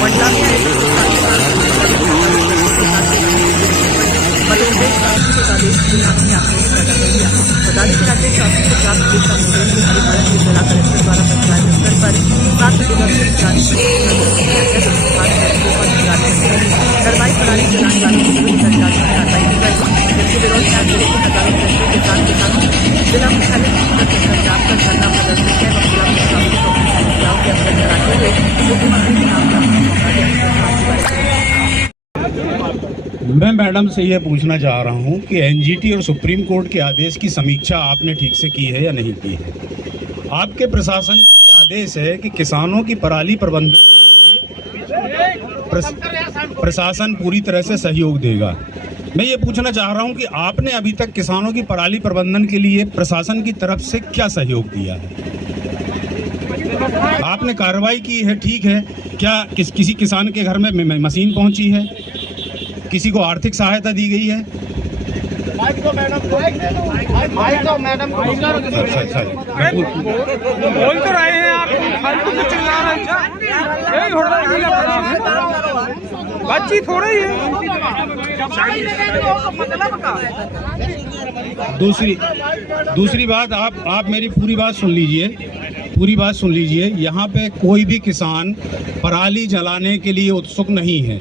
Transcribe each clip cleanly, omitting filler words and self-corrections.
मंडला में आदेश आपने आक्रोश पैदा कर दिया। बता दें कि राज्य शासन को प्राप्त दिशा निर्देश के परिपालन के जिला कलेक्टर द्वारा पंचायत स्तर पर 7 जगह कार्रवाई प्रणाली चलाने वालों के विरुद्ध अधिकारियों ने कार्रवाई की गई, जिसके विरोध में आज जिले के हजारों ट्रैक्टर के साथ किसानों जिला मुख्यालय पंजाब का धरना प्रदर्शन किया और जिला मुख्यालय को अपनी समस्याओं के अवगत कराते हुए मुख्यमंत्री के नाम का मैं मैडम से यह पूछना चाह रहा हूं कि एनजीटी और सुप्रीम कोर्ट के आदेश की समीक्षा आपने ठीक से की है या नहीं की है। आपके प्रशासन का आदेश है कि किसानों की पराली प्रबंधन प्रशासन पूरी तरह से सहयोग देगा। मैं ये पूछना चाह रहा हूं कि आपने अभी तक किसानों की पराली प्रबंधन के लिए प्रशासन की तरफ से क्या सहयोग दिया है? आपने कार्रवाई की है, ठीक है, क्या किसी किसान के घर में मशीन पहुंची है? किसी को आर्थिक सहायता दी गई है? अच्छा, बोल तो रहे हैं आप, बातचीत हो रही है। दूसरी बात, आप मेरी पूरी बात सुन लीजिए। यहाँ पे कोई भी किसान पराली जलाने के लिए उत्सुक नहीं है।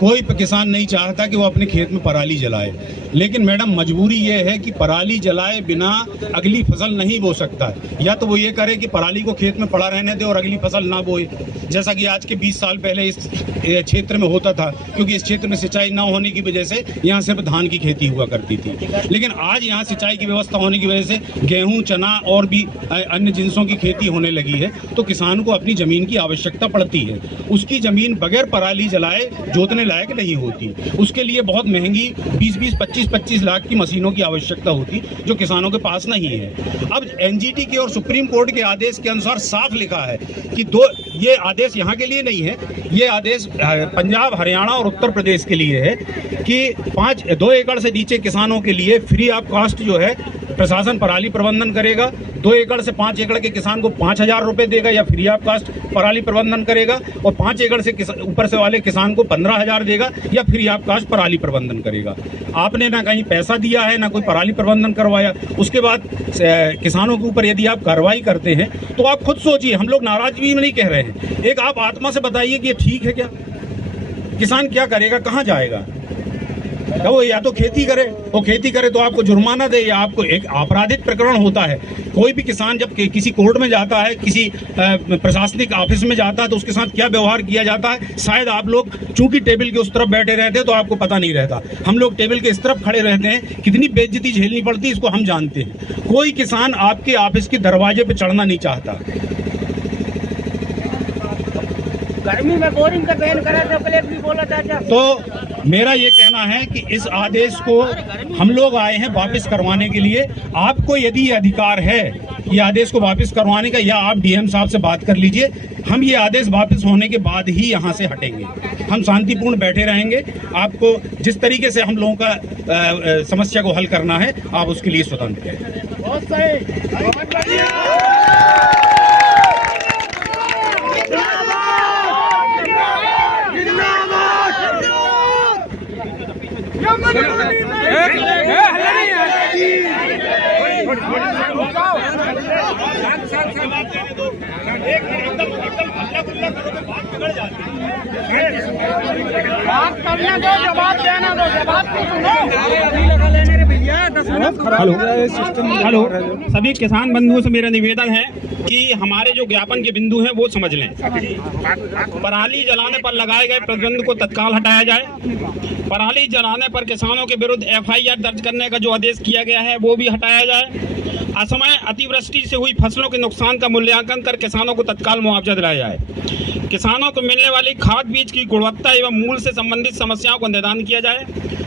कोई किसान नहीं चाहता कि वो अपने खेत में पराली जलाए, लेकिन मैडम मजबूरी ये है कि पराली जलाए बिना अगली फसल नहीं बो सकता है। या तो वो ये करे कि पराली को खेत में पड़ा रहने दे और अगली फसल ना बोए, जैसा कि आज के 20 साल पहले इस क्षेत्र में होता था, क्योंकि इस क्षेत्र में सिंचाई ना होने की वजह से यहाँ सिर्फ धान की खेती हुआ करती थी। लेकिन आज यहाँ सिंचाई की व्यवस्था होने की वजह से गेहूँ, चना और भी अन्य जिनसों की खेती होने लगी है, तो किसान को अपनी ज़मीन की आवश्यकता पड़ती है। उसकी ज़मीन बगैर पराली जलाए जोतने लायक नहीं होती। उसके लिए बहुत महंगी 20-20, 25-25 लाख की मशीनों की आवश्यकता होती, जो किसानों के पास नहीं है। अब एनजीटी के और सुप्रीम कोर्ट के आदेश के अनुसार साफ लिखा है कि ये आदेश यहाँ के लिए नहीं है, ये आदेश पंजाब, हरियाणा और उत्तर प्रदेश के लिए है कि 2 एकड़ से नीचे किसानों के लिए फ्री ऑफ कॉस्ट जो है प्रशासन पराली प्रबंधन करेगा। 2 एकड़ से 5 एकड़ के किसान को 5,000 रुपये देगा या फ्री ऑफ कॉस्ट पराली प्रबंधन करेगा, और 5 एकड़ से ऊपर से वाले किसान को 15,000 देगा या फ्री ऑफ कॉस्ट पराली प्रबंधन करेगा। आपने ना कहीं पैसा दिया है, ना कोई पराली प्रबंधन करवाया। उसके बाद किसानों के ऊपर यदि आप कार्रवाई करते हैं तो आप खुद सोचिए, हम लोग नाराजगी में नहीं कह रहे हैं, एक आप आत्मा से बताइए कि ये ठीक है क्या? किसान क्या करेगा, कहाँ जाएगा? वो या तो खेती करे तो आपको जुर्माना दे, या आपको एक आपराधिक प्रकरण होता है। कोई भी किसान जब किसी कोर्ट में जाता है, किसी प्रशासनिक ऑफिस में जाता है, तो उसके साथ क्या व्यवहार किया जाता है, शायद आप लोग चूंकि टेबल के उस तरफ बैठे रहते हैं तो आपको पता नहीं रहता। हम लोग टेबल के इस तरफ खड़े रहते हैं, कितनी बेइज्जती झेलनी पड़ती है इसको हम जानते हैं। कोई किसान आपके ऑफिस के दरवाजे पे चढ़ना नहीं चाहता। गर्मी में बोरिंग का बैन करा था, कलेक्टर भी बोला था। तो मेरा ये कहना है कि इस आदेश को हम लोग आए हैं वापस करवाने के लिए। आपको यदि ये अधिकार है ये आदेश को वापस करवाने का, या आप डीएम साहब से बात कर लीजिए। हम ये आदेश वापस होने के बाद ही यहाँ से हटेंगे, हम शांतिपूर्ण बैठे रहेंगे। आपको जिस तरीके से हम लोगों का समस्या को हल करना है, आप उसके लिए स्वतंत्र हैं। हेलो, सभी किसान बंधुओं से मेरा निवेदन है कि हमारे जो ज्ञापन के बिंदु हैं वो समझ लें। पराली जलाने पर लगाए गए प्रतिबंध को तत्काल हटाया जाए। पराली जलाने पर किसानों के विरुद्ध एफआईआर दर्ज करने का जो आदेश किया गया है वो भी हटाया जाए। असमय अतिवृष्टि से हुई फसलों के नुकसान का मूल्यांकन कर किसानों को तत्काल मुआवजा दिलाया जाए। किसानों को मिलने वाली खाद बीज की गुणवत्ता एवं मूल से संबंधित समस्याओं का निदान किया जाए।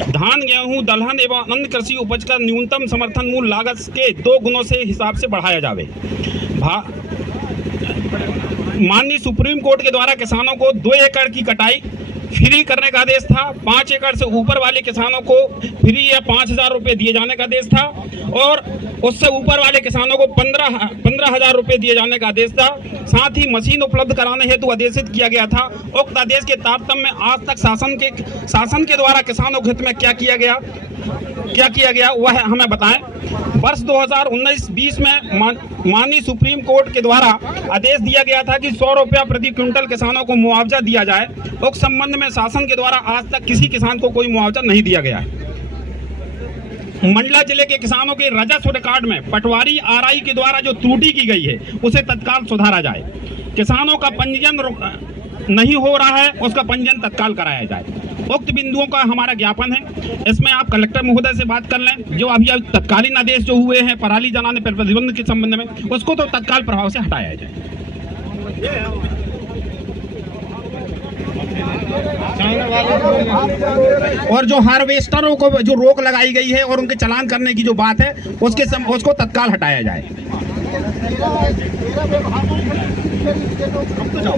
धान, गेहूं, दलहन एवं अन्य कृषि उपज का न्यूनतम समर्थन मूल्य लागत के 2 गुणों से हिसाब से बढ़ाया जाए। माननीय सुप्रीम कोर्ट के द्वारा किसानों को 2 एकड़ की कटाई फ्री करने का आदेश था। 5 एकड़ से ऊपर वाले किसानों को फ्री या 5,000 रुपये दिए जाने का आदेश था और उससे ऊपर वाले किसानों को 15,000 रुपये दिए जाने का आदेश था। साथ ही मशीन उपलब्ध कराने हेतु आदेशित किया गया था। उक्त आदेश के तारतम्य में आज तक शासन के द्वारा किसानों के हित में क्या किया गया वह हमें बताएं। वर्ष 2019-20 में माननीय सुप्रीम कोर्ट के द्वारा आदेश दिया गया था कि 100 रुपया प्रति क्विंटल किसानों को मुआवजा दिया जाए। उक्त संबंध में शासन के द्वारा आज तक किसी किसान को कोई मुआवजा नहीं दिया गया है। मंडला जिले के किसानों के राजस्व रिकॉर्ड में पटवारी आरआई के द्वारा जो त्रुटि की गई है उसे तत्काल सुधारा जाए। किसानों का पंजीयन नहीं हो रहा है, उसका पंजीयन तत्काल कराया जाए। उक्त बिंदुओं का हमारा ज्ञापन है। इसमें आप कलेक्टर महोदय से बात कर लें। जो अभी तत्कालीन आदेश जो हुए हैं पराली जलाने पर प्रतिबंध के संबंध में, उसको तो तत्काल प्रभाव से हटाया जाए। और जो हार्वेस्टरों को जो रोक लगाई गई है और उनके चालान करने की जो बात है उसको तत्काल हटाया जाए। अब तो जाओ।